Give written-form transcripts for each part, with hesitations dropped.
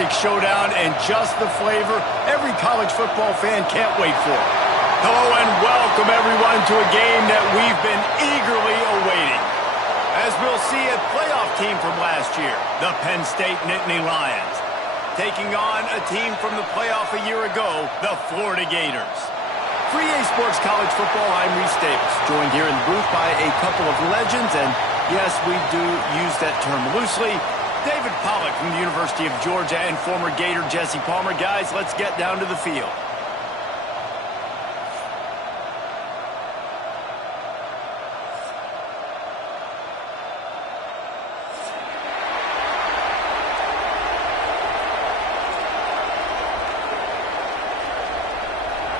climactic showdown and just the flavor every college football fan can't wait for. Hello and welcome everyone to a game that we've been eagerly awaiting. As we'll see, a playoff team from last year, the Penn State Nittany Lions, taking on a team from the playoff a year ago, the Florida Gators. For EASports College Football, I'm Reese Davis, joined here in the booth by a couple of legends, and yes, we do use that term loosely. David Pollack from the University of Georgia and former Gator Jesse Palmer. Guys, let's get down to the field.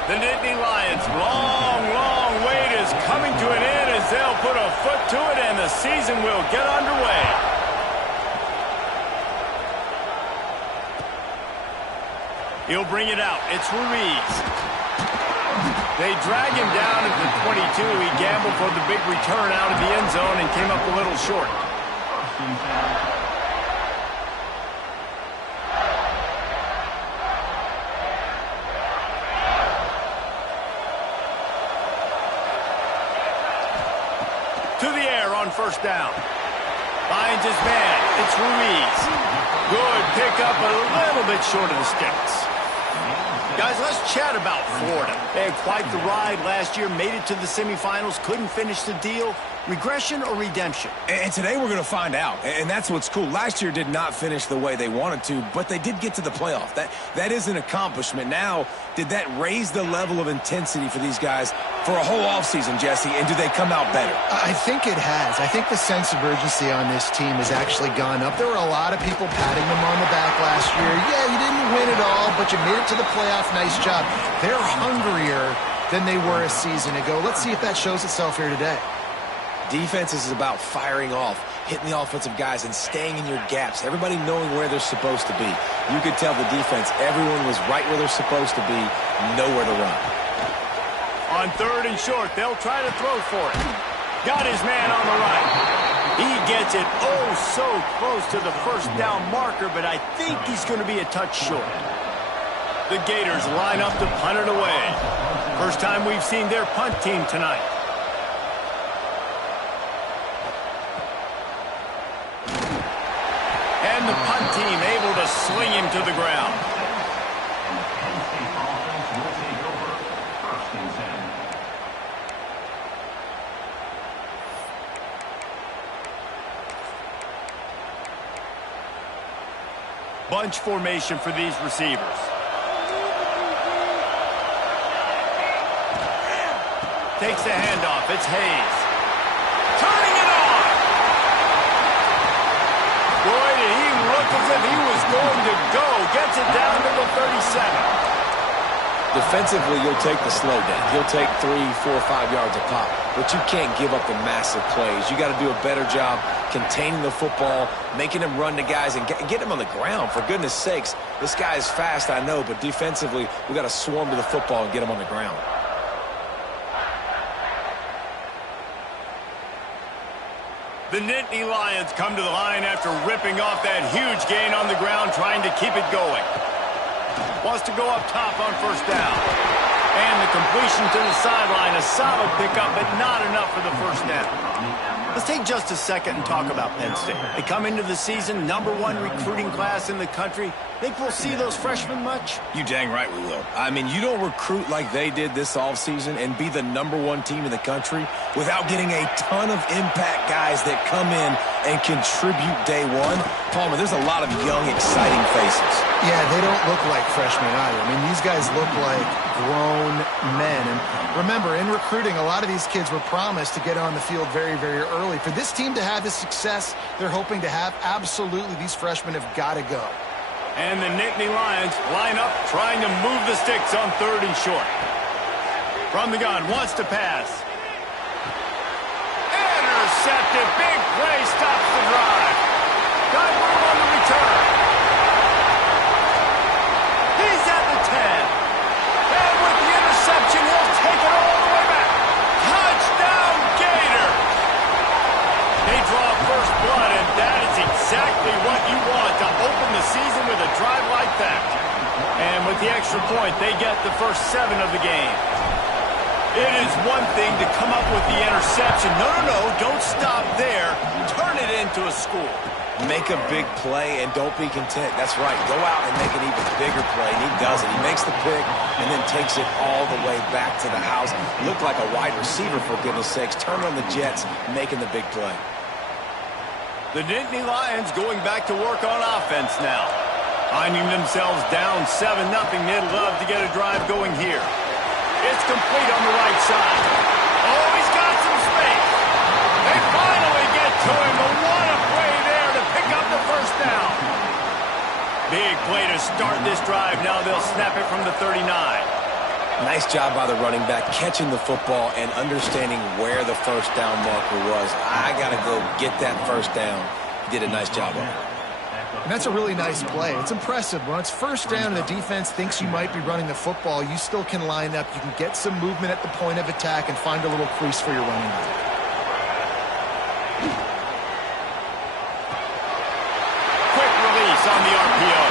The Nittany Lions' long wait is coming to an end as they'll put a foot to it and the season will get underway. He'll bring it out. It's Ruiz. They drag him down at the 22. He gambled for the big return out of the end zone and came up a little short. To the air on first down. Finds his man. It's Ruiz. Good pickup, but a little bit short of the sticks. Guys, let's chat about Florida. They had quite the ride last year, made it to the semifinals, couldn't finish the deal. Regression or redemption? And today we're going to find out, and that's what's cool. Last year did not finish the way they wanted to, but they did get to the playoff. That is an accomplishment. Now, did that raise the level of intensity for these guys for a whole offseason, Jesse, and do they come out better? I think it has. I think the sense of urgency on this team has actually gone up. There were a lot of people patting them on the back last year. Yeah, you didn't win it all, but you made it to the playoff. Nice job. They're hungrier than they were a season ago. Let's see if that shows itself here today. Defense is about firing off, hitting the offensive guys, and staying in your gaps. Everybody knowing where they're supposed to be. You could tell the defense, everyone was right where they're supposed to be, nowhere to run. On third and short, they'll try to throw for it. Got his man on the right. He gets it oh so close to the first down marker, but I think he's going to be a touch short. The Gators line up to punt it away. First time we've seen their punt team tonight. And the punt team able to sling him to the ground. Bunch formation for these receivers. Takes the handoff. It's Hayes. Turning it on. Boy, did he look as if he was going to go. Gets it down to the 37. Defensively, you'll take the slow down. You'll take 3, 4, 5 yards a pop. But you can't give up the massive plays. You got to do a better job containing the football, making them run to guys, and get them on the ground. For goodness sakes, this guy is fast, I know, but defensively, we got to swarm to the football and get him on the ground. The Nittany Lions come to the line after ripping off that huge gain on the ground, trying to keep it going. Wants to go up top on first down. And the completion to the sideline, a solid pickup, but not enough for the first down. Let's take just a second and talk about Penn State. They come into the season, #1 recruiting class in the country. Think we'll see those freshmen much? You dang right we will. I mean, you don't recruit like they did this offseason and be the #1 team in the country without getting a ton of impact guys that come in and contribute day one. Palmer, there's a lot of young, exciting faces. Yeah, they don't look like freshmen either. I mean, these guys look like grown men. And remember, in recruiting, a lot of these kids were promised to get on the field very, very early. For this team to have the success they're hoping to have, absolutely, these freshmen have got to go. And the Nittany Lions line up, trying to move the sticks on third and short. From the gun, wants to pass. Intercepted, big play, stops the drive. Got room on the return. He's at the 10. And with the interception, he'll take it all the way back. Touchdown, Gators! They draw first blood, and that is exactly what you want to open the season with a drive like effect. And with the extra point, they get the first 7 of the game. It is one thing to come up with the interception. No, don't stop there. Turn it into a score. Make a big play and don't be content. That's right. Go out and make an even bigger play, and he does it. He makes the pick and then takes it all the way back to the house. Looked like a wide receiver, for goodness sakes. Turn on the jets, making the big play. The Nittany Lions going back to work on offense now. Finding themselves down 7-0, they'd love to get a drive going here. It's complete on the right side. Oh, he's got some space. They finally get to him, but what a play there to pick up the first down. Big play to start this drive. Now they'll snap it from the 39. Nice job by the running back, catching the football and understanding where the first down marker was. I got to go get that first down. He did a nice job of it. And that's a really nice play. It's impressive. When it's first down and the defense thinks you might be running the football, you still can line up. You can get some movement at the point of attack and find a little crease for your running back. Quick release on the RPO.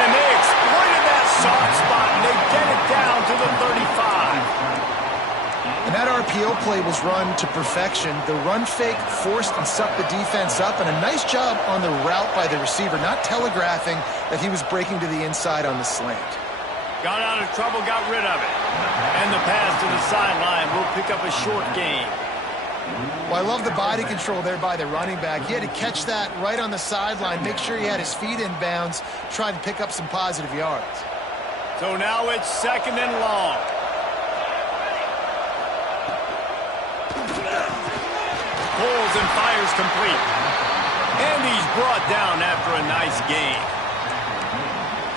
And they exploited that soft spot, and they get it down to the 35. And that RPO play was run to perfection. The run fake forced and sucked the defense up, and a nice job on the route by the receiver, not telegraphing that he was breaking to the inside on the slant. Got out of trouble, got rid of it. And the pass to the sideline will pick up a short gain. Well, I love the body control there by the running back. He had to catch that right on the sideline, make sure he had his feet in bounds, try to pick up some positive yards. So now it's 2nd and long. Pulls and fires complete. And he's brought down after a nice gain.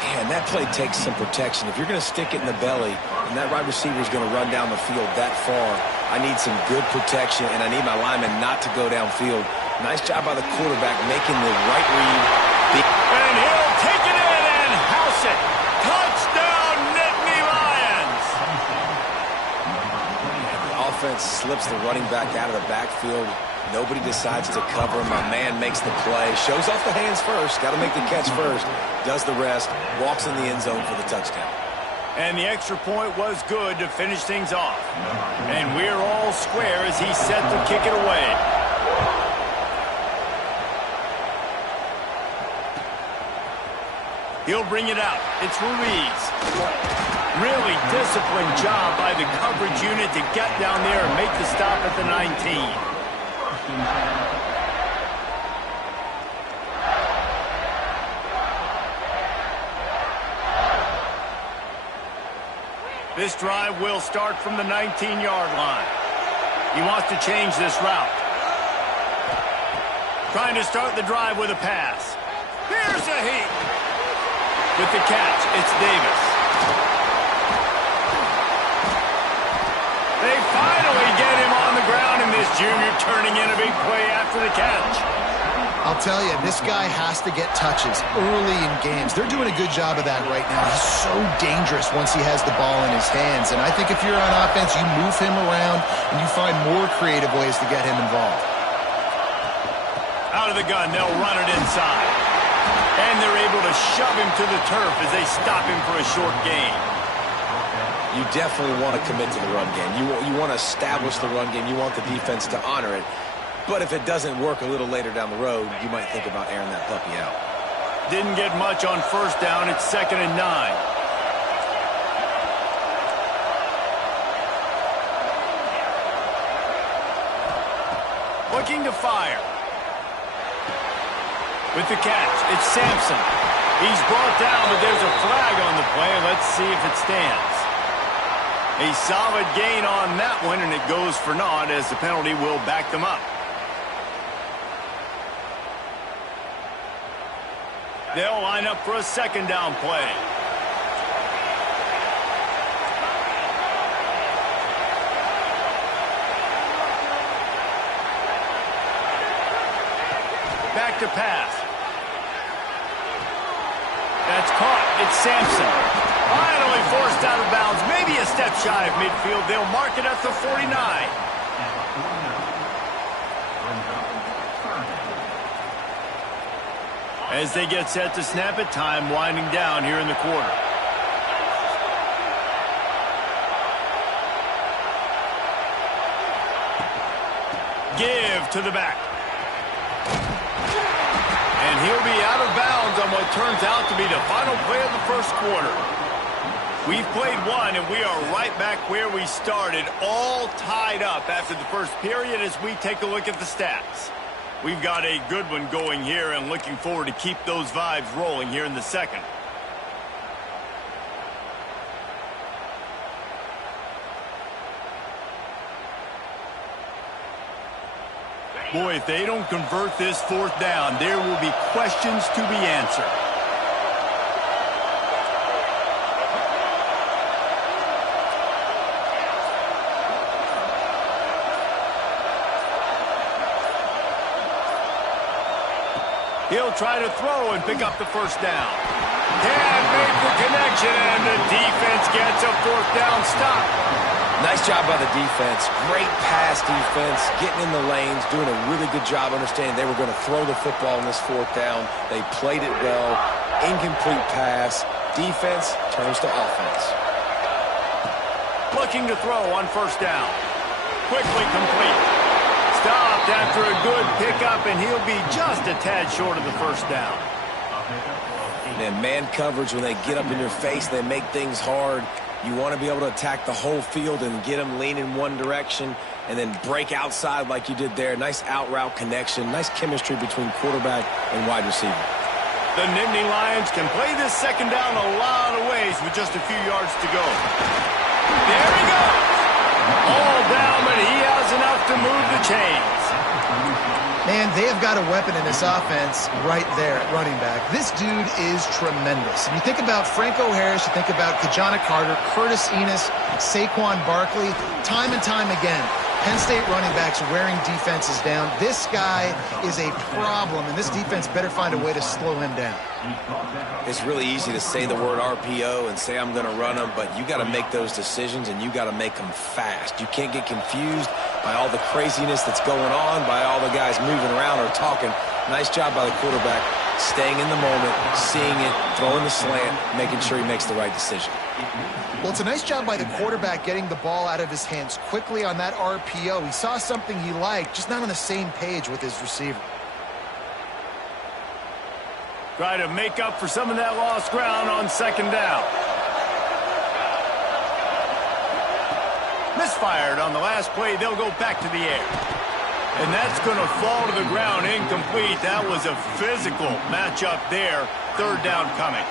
Man, that play takes some protection. If you're going to stick it in the belly and that wide receiver is going to run down the field that far, I need some good protection, and I need my lineman not to go downfield. Nice job by the quarterback making the right read. And he'll take it in and house it. Touchdown, Nittany Lions! The offense slips the running back out of the backfield. Nobody decides to cover him. My man makes the play. Shows off the hands first. Got to make the catch first. Does the rest. Walks in the end zone for the touchdown. And the extra point was good to finish things off. And we're all square as he's set to kick it away. He'll bring it out. It's Ruiz. Really disciplined job by the coverage unit to get down there and make the stop at the 19. This drive will start from the 19-yard line. He wants to change this route. Trying to start the drive with a pass. Here's a heat. With the catch, it's Davis. They finally get him on the ground, and this junior turning in a big play after the catch. I'll tell you, this guy has to get touches early in games. They're doing a good job of that right now. He's so dangerous once he has the ball in his hands. And I think if you're on offense, you move him around and you find more creative ways to get him involved. Out of the gun, they'll run it inside. And they're able to shove him to the turf as they stop him for a short gain. You definitely want to commit to the run game. You want to establish the run game. You want the defense to honor it. But if it doesn't work a little later down the road, you might think about airing that puppy out. Didn't get much on first down. It's 2nd and 9. Looking to fire. With the catch, it's Sampson. He's brought down, but there's a flag on the play. Let's see if it stands. A solid gain on that one, and it goes for naught as the penalty will back them up. They'll line up for a 2nd down play. Back to pass. That's caught. It's Sampson. Finally forced out of bounds. Maybe a step shy of midfield. They'll mark it at the 49. As they get set to snap it, time winding down here in the quarter. Give to the back. And he'll be out of bounds on what turns out to be the final play of the first quarter. We've played one, and we are right back where we started, all tied up after the first period as we take a look at the stats. We've got a good one going here and looking forward to keep those vibes rolling here in the second. Boy, if they don't convert this fourth down, there will be questions to be answered. He'll try to throw and pick up the first down. Can't make the connection, and the defense gets a fourth down stop. Nice job by the defense. Great pass defense, getting in the lanes, doing a really good job understanding they were going to throw the football on this fourth down. They played it well. Incomplete pass. Defense turns to offense. Looking to throw on first down. Quickly complete. Stopped after a good pickup, and he'll be just a tad short of the first down. And man coverage, when they get up in your face, they make things hard. You want to be able to attack the whole field and get them leaning one direction and then break outside like you did there. Nice out route connection. Nice chemistry between quarterback and wide receiver. The Nittany Lions can play this second down a lot of ways with just a few yards to go. There he goes. All down, but he has enough to move the chains. Man, they have got a weapon in this offense right there at running back. This dude is tremendous. And you think about Franco Harris, you think about Kajana Carter, Curtis Enos, Saquon Barkley, time and time again. Penn State running backs wearing defenses down. This guy is a problem, and this defense better find a way to slow him down. It's really easy to say the word RPO and say I'm going to run them, but you got to make those decisions, and you got to make them fast. You can't get confused by all the craziness that's going on, by all the guys moving around or talking. Nice job by the quarterback, staying in the moment, seeing it, throwing the slant, making sure he makes the right decision. Well, it's a nice job by the quarterback getting the ball out of his hands quickly on that RPO. He saw something he liked, just not on the same page with his receiver. Try to make up for some of that lost ground on second down. Misfired on the last play. They'll go back to the air. And that's going to fall to the ground incomplete. That was a physical matchup there. Third down coming.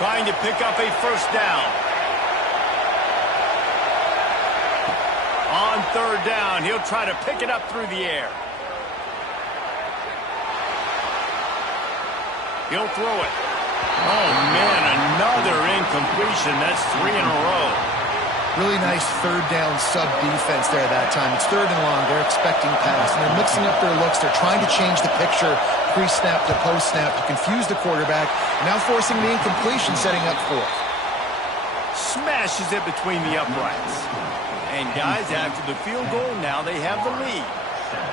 Trying to pick up a first down. On third down, he'll try to pick it up through the air. He'll throw it. Oh, man, another incompletion. That's 3 in a row. Really nice third down sub defense there that time. It's third and long. They're expecting pass, and they're mixing up their looks. They're trying to change the picture pre-snap to post-snap to confuse the quarterback, now forcing the incompletion, setting up fourth. Smashes it between the uprights. And guys, after the field goal, now they have the lead.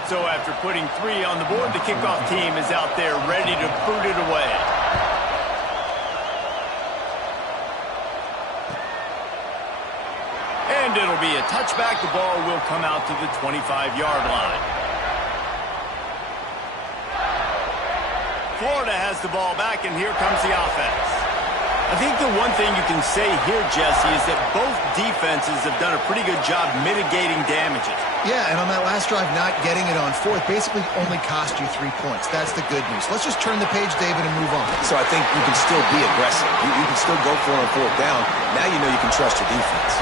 So after putting 3 on the board, the kickoff team is out there ready to boot it away. And it'll be a touchback. The ball will come out to the 25-yard line. Florida has the ball back, and here comes the offense. I think the one thing you can say here, Jesse, is that both defenses have done a pretty good job mitigating damages. Yeah, and on that last drive, not getting it on fourth basically only cost you 3 points. That's the good news. Let's just turn the page, David, and move on. So I think you can still be aggressive. You can still go for it on fourth down. Now you know you can trust your defense.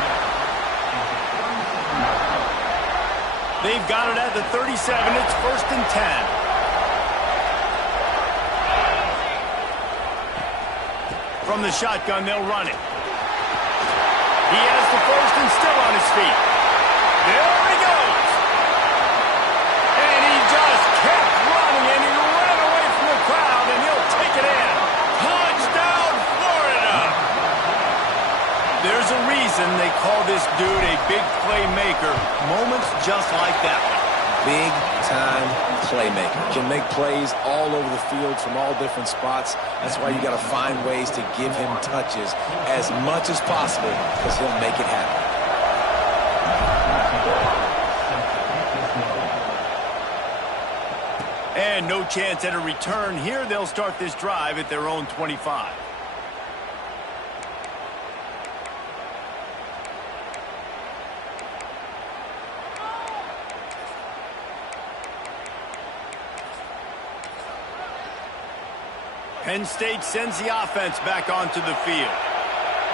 They've got it at the 37. It's 1st and 10. From the shotgun, they'll run it. He has the first and still on his feet. There he goes. And he just kept running, and he ran away from the crowd, and he'll take it in. Touchdown, Florida. reason they call this dude a big playmaker. Moments just like that one. Big-time playmaker. Can make plays all over the field from all different spots. That's why you got to find ways to give him touches as much as possible because he'll make it happen. And no chance at a return here. They'll start this drive at their own 25. Penn State sends the offense back onto the field.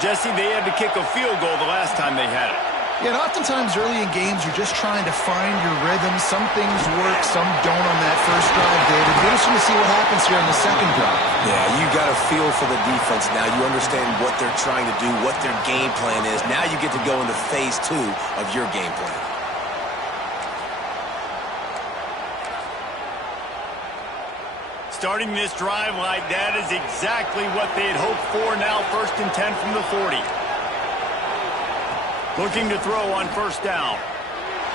Jesse, they had to kick a field goal the last time they had it. Yeah, and oftentimes early in games, you're just trying to find your rhythm. Some things work, some don't on that first drive, David. Be interesting to see what happens here in the second drive. Yeah, you got a feel for the defense now. You understand what they're trying to do, what their game plan is. Now you get to go into phase 2 of your game plan. Starting this drive like that is exactly what they had hoped for. Now 1st and 10 from the 40. Looking to throw on first down.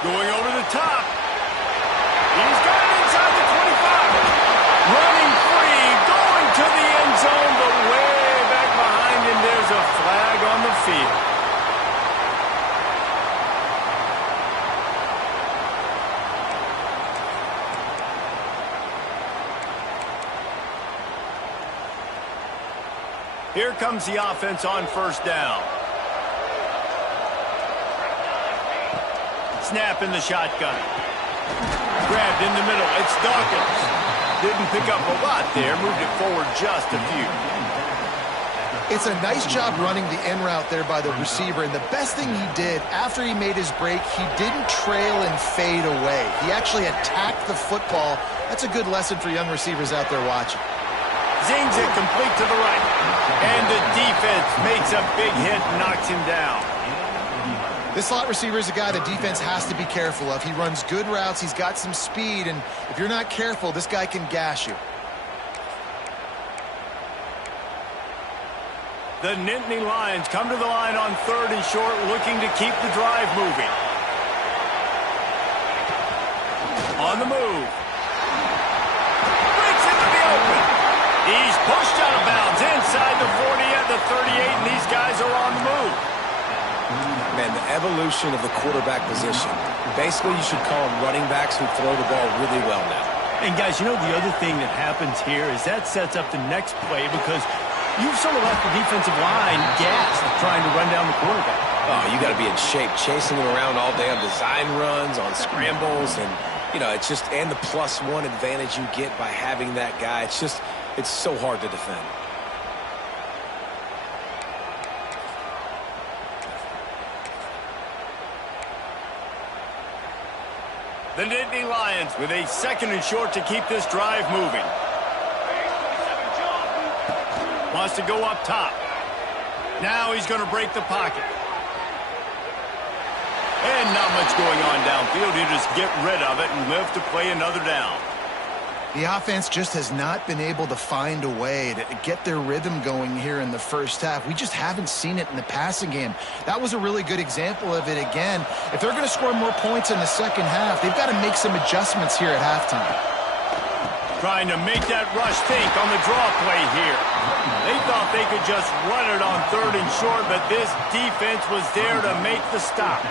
Going over the top. He's got it inside the 25. Running free, going to the end zone, but way back behind him, there's a flag on the field. Here comes the offense on first down. Snap in the shotgun. Grabbed in the middle. It's Dawkins. Didn't pick up a lot there. Moved it forward just a few. It's a nice job running the in route there by the receiver. And the best thing he did after he made his break, he didn't trail and fade away. He actually attacked the football. That's a good lesson for young receivers out there watching. Zings it complete to the right. And the defense makes a big hit and knocks him down. This slot receiver is a guy the defense has to be careful of. He runs good routes. He's got some speed. And if you're not careful, this guy can gash you. The Nittany Lions come to the line on 3rd and short, looking to keep the drive moving. On the move. Breaks into the open. He's pushed out of bounds inside the 40 at the 38, and these guys are on the move. Man, the evolution of the quarterback position. Basically, you should call them running backs who throw the ball really well now. And guys, you know the other thing that happens here is that sets up the next play because you've sort of left the defensive line gassed trying to run down the quarterback. Oh, you got to be in shape, chasing him around all day on design runs, on scrambles, and, you know, it's just, and the +1 advantage you get by having that guy. It's just, it's so hard to defend. The Nittany Lions with a 2nd and short to keep this drive moving. Wants to go up top. Now he's going to break the pocket. And not much going on downfield. He'll just get rid of it and live to play another down. The offense just has not been able to find a way to get their rhythm going here in the first half. We just haven't seen it in the passing game. That was a really good example of it again. If they're going to score more points in the second half, they've got to make some adjustments here at halftime. Trying to make that rush think on the draw play here. They thought they could just run it on 3rd and short, but this defense was there to make the stop.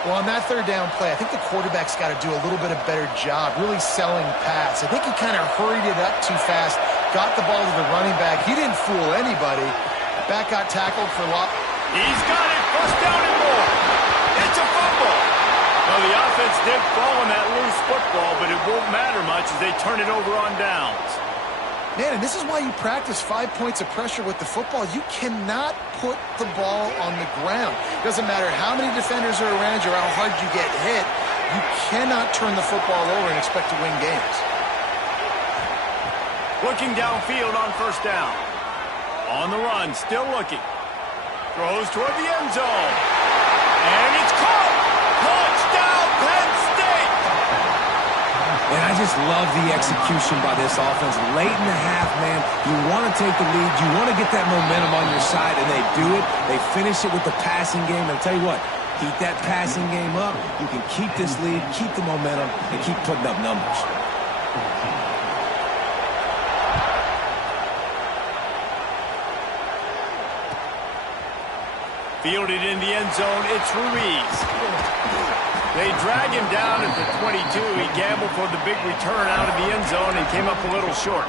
Well, on that 3rd down play, I think the quarterback's got to do a little bit of better job really selling pass. I think he kind of hurried it up too fast, got the ball to the running back. He didn't fool anybody. Back got tackled for loss. He's got it. First down and more. It's a fumble. Well, the offense did fall on that loose football, but it won't matter much as they turn it over on downs. Man, and this is why you practice 5 points of pressure with the football. You cannot put the ball on the ground. Doesn't matter how many defenders are around you or how hard you get hit. You cannot turn the football over and expect to win games. Looking downfield on first down. On the run, still looking. Throws toward the end zone. And it's caught! Touchdown, Penn State! And I just love the execution by this offense. Late in the half, man, you want to take the lead. You want to get that momentum on your side, and they do it. They finish it with the passing game. And I'll tell you what, keep that passing game up. You can keep this lead, keep the momentum, and keep putting up numbers. Fielded in the end zone, it's Ruiz. They drag him down at the 22. He gambled for the big return out of the end zone and came up a little short.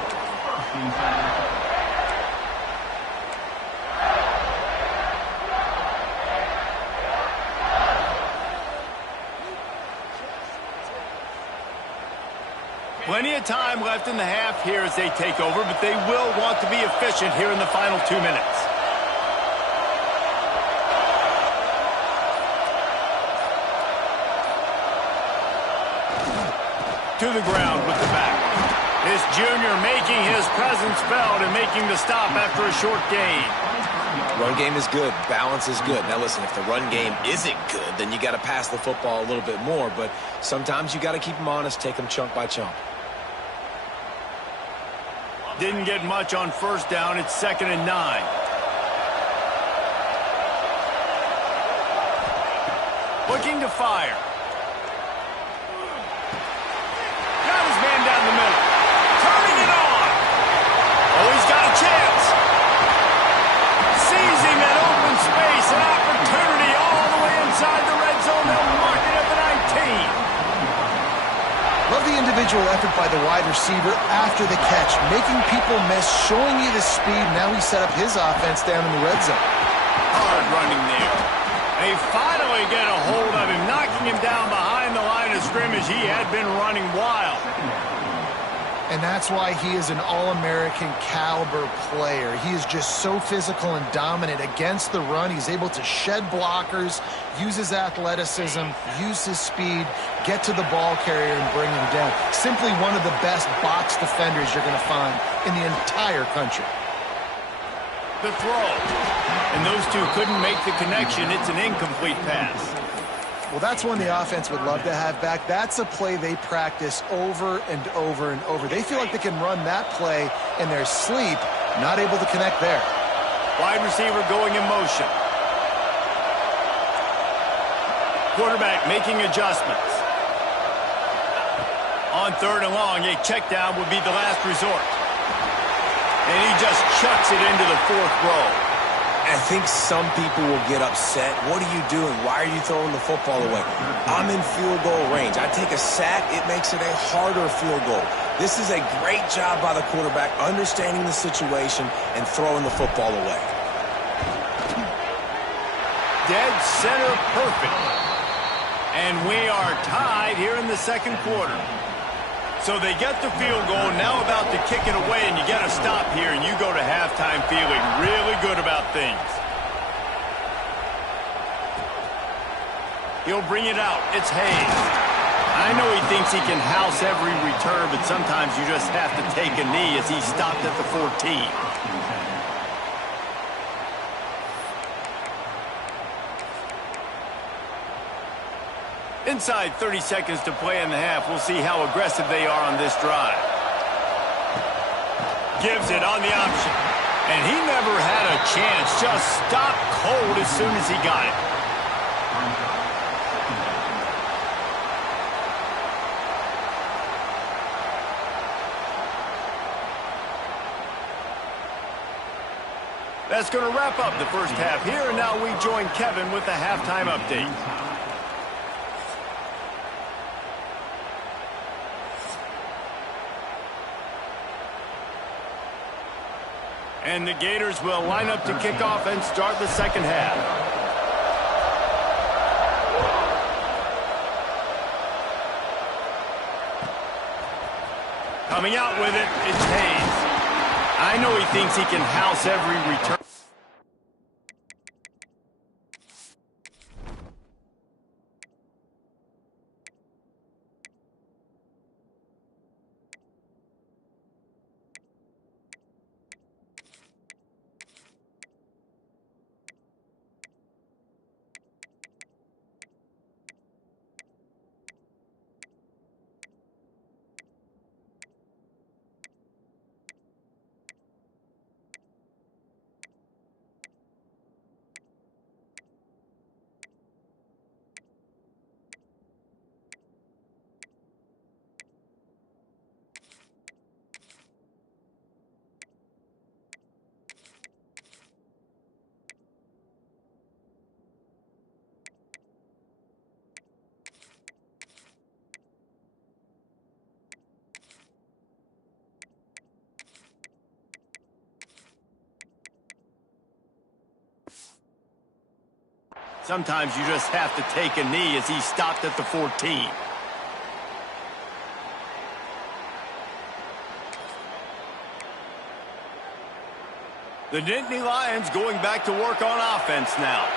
Plenty of time left in the half here as they take over, but they will want to be efficient here in the final 2 minutes. To the ground with the back. This junior making his presence felt and making the stop after a short gain. Run game is good. Balance is good. Now listen, if the run game isn't good, then you got to pass the football a little bit more. But sometimes you got to keep them honest, take them chunk by chunk. Didn't get much on first down. It's 2nd and 9. Looking to fire. Got his man down the middle. Turning it on. Oh, he's got a chance. Seizing that open space, an opportunity all the way inside the red zone. They'll mark it at the 19. Love the individual effort by the wide receiver after the catch, making people miss, showing you the speed. Now he set up his offense down in the red zone. Hard running there. They finally get a hold of him, knocking him down behind the line of scrimmage. He had been running wild. And that's why he is an All-American caliber player. He is just so physical and dominant against the run. He's able to shed blockers, use his athleticism, use his speed, get to the ball carrier and bring him down. Simply one of the best box defenders you're going to find in the entire country. The throw. And those two couldn't make the connection. It's an incomplete pass. Well, that's one the offense would love to have back. That's a play they practice over and over and over. They feel like they can run that play in their sleep, not able to connect there. Wide receiver going in motion. Quarterback making adjustments. On 3rd and long, a check down would be the last resort. And he just chucks it into the 4th row. I think some people will get upset. What are you doing? Why are you throwing the football away? I'm in field goal range. I take a sack, it makes it a harder field goal. This is a great job by the quarterback, understanding the situation and throwing the football away. Dead center perfect. And we are tied here in the 2nd quarter. So they get the field goal, now about to kick it away, and you get a stop here, and you go to halftime feeling really good about things. He'll bring it out. It's Hayes. I know he thinks he can house every return, but sometimes you just have to take a knee as he stopped at the 14. Inside 30 seconds to play in the half. We'll see how aggressive they are on this drive. Gives it on the option. And he never had a chance. Just stopped cold as soon as he got it. That's going to wrap up the first half here. And now we join Kevin with the halftime update. And the Gators will line up to kick off and start the 2nd half. Coming out with it, it's Hayes. I know he thinks he can house every return. Sometimes you just have to take a knee as he stopped at the 14. The Nittany Lions going back to work on offense now.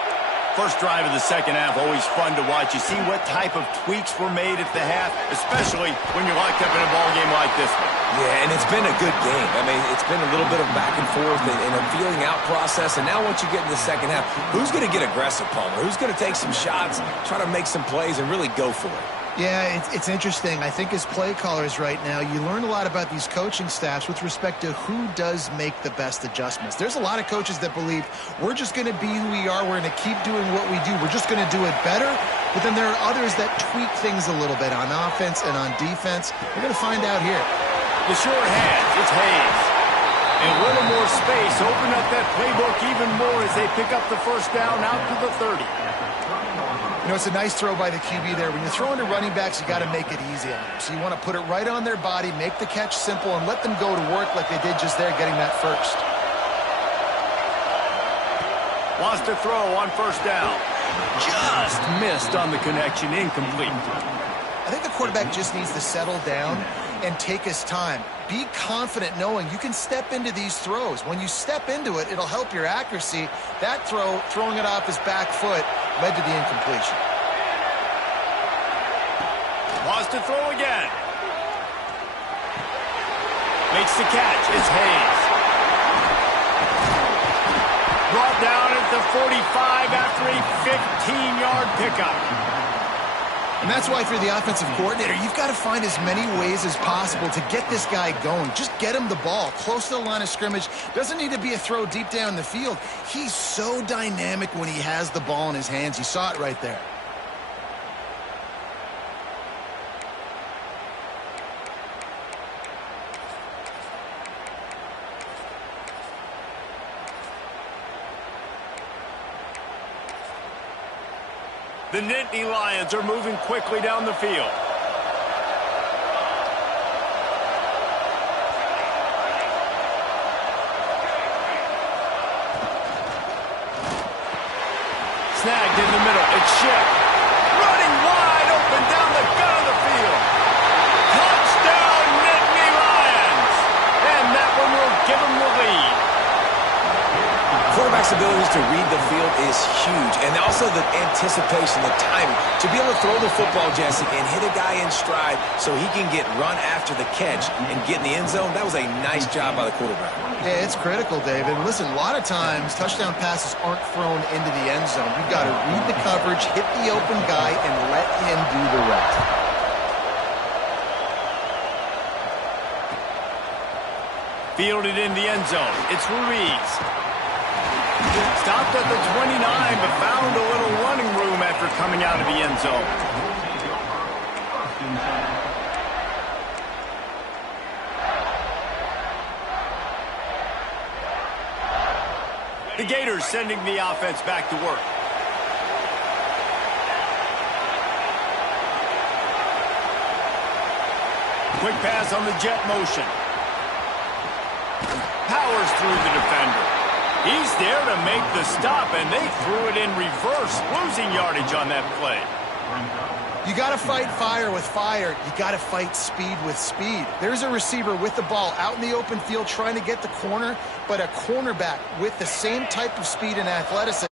First drive of the second half, always fun to watch. You see what type of tweaks were made at the half, especially when you're locked up in a ball game like this one. Yeah, and it's been a good game. I mean, it's been a little bit of back and forth and a feeling out process. And now once you get in the second half, who's going to get aggressive, Palmer? Who's going to take some shots, try to make some plays, and really go for it? Yeah, it's interesting. I think as play callers right now, you learn a lot about these coaching staffs with respect to who does make the best adjustments. There's a lot of coaches that believe we're just going to be who we are. We're going to keep doing what we do. We're just going to do it better. But then there are others that tweak things a little bit on offense and on defense. We're going to find out here. The short hands, it's Hayes. And a little more space, open up that playbook even more as they pick up the first down out to the 30. You know, it's a nice throw by the QB there. When you're throwing to running backs, you got to make it easy on them. So you want to put it right on their body, make the catch simple, and let them go to work like they did just there, getting that first. Wants to throw on first down. Just missed on the connection, incomplete. I think the quarterback just needs to settle down and take his time. Be confident knowing you can step into these throws. When you step into it, it'll help your accuracy. That throw, throwing it off his back foot, led to the incompletion. Wants to throw again. Makes the catch. It's Hayes. Brought down at the 45 after a 15-yard pickup. And that's why, if you're the offensive coordinator, you've got to find as many ways as possible to get this guy going. Just get him the ball close to the line of scrimmage. Doesn't need to be a throw deep down the field. He's so dynamic when he has the ball in his hands. You saw it right there. The Nittany Lions are moving quickly down the field. Snagged in the middle. It's Schick. Running wide open down the gut of the field. Touchdown, Nittany Lions. And that one will give them the lead. Quarterback's abilities to read the field is huge, and also the anticipation, the timing. To be able to throw the football, Jesse, and hit a guy in stride so he can get run after the catch and get in the end zone, that was a nice job by the quarterback. Yeah, it's critical, David. Listen, a lot of times touchdown passes aren't thrown into the end zone. You've got to read the coverage, hit the open guy, and let him do the rest. Fielded in the end zone. It's Ruiz. Stopped at the 29, but found a little running room after coming out of the end zone. The Gators sending the offense back to work. Quick pass on the jet motion. Powers through the defender. He's there to make the stop, and they threw it in reverse, losing yardage on that play. You got to fight fire with fire. You got to fight speed with speed. There's a receiver with the ball out in the open field trying to get the corner, but a cornerback with the same type of speed and athleticism